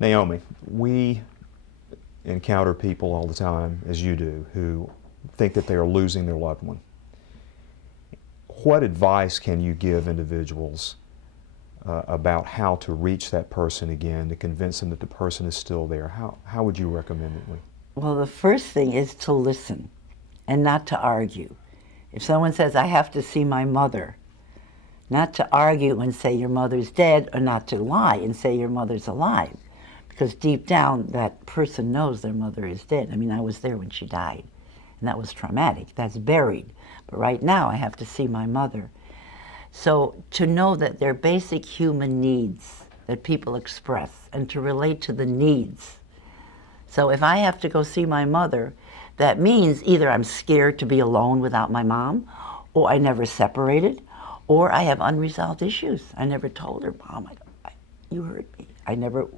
Naomi, we encounter people all the time, as you do, who think that they are losing their loved one. What advice can you give individuals about how to reach that person again, to convince them that the person is still there? How would you recommend it? Well, the first thing is to listen and not to argue. If someone says, I have to see my mother, not to argue and say your mother's dead, or not to lie and say your mother's alive. Because deep down, that person knows their mother is dead. I mean, I was there when she died, and that was traumatic. That's buried. But right now, I have to see my mother. So to know that they're basic human needs that people express, and to relate to the needs. So if I have to go see my mother, that means either I'm scared to be alone without my mom, or I never separated, or I have unresolved issues. I never told her, Mom, you hurt me. I never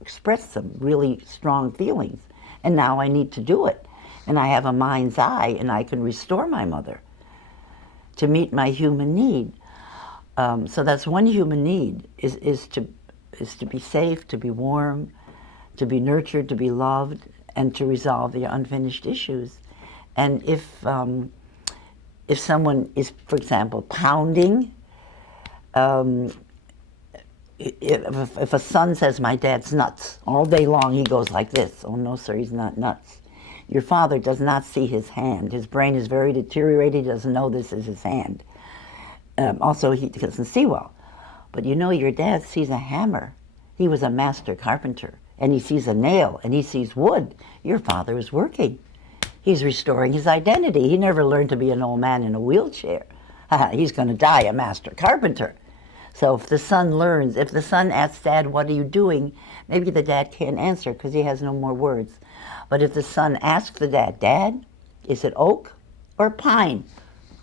expressed some really strong feelings, and now I need to do it. And I have a mind's eye, and I can restore my mother to meet my human need. So that's one human need, is to be safe, to be warm, to be nurtured, to be loved, and to resolve the unfinished issues. And if someone is, for example, pounding, if a son says, my dad's nuts, all day long he goes like this. Oh no, sir, he's not nuts. Your father does not see his hand. His brain is very deteriorated. He doesn't know this is his hand. Also, he doesn't see well. But you know, your dad sees a hammer. He was a master carpenter. And he sees a nail, and he sees wood. Your father is working. He's restoring his identity. He never learned to be an old man in a wheelchair. He's going to die a master carpenter. So if the son learns, if the son asks Dad, what are you doing? Maybe the dad can't answer because he has no more words. But if the son asks the dad, Dad, is it oak or pine?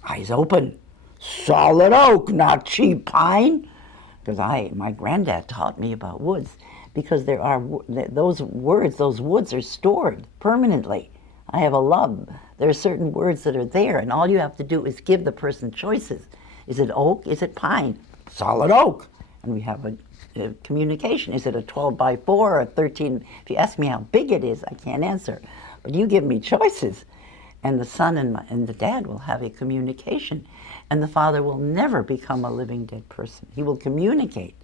Eyes open. Solid oak, not cheap pine. Because my granddad taught me about woods. Because there are those words, those woods are stored permanently. I have a love. There are certain words that are there, and all you have to do is give the person choices. Is it oak? Is it pine? Solid oak. And we have a communication. Is it a 12 by 4 or a 13? If you ask me how big it is, I can't answer. But you give me choices. And the son and the dad will have a communication. And the father will never become a living dead person. He will communicate.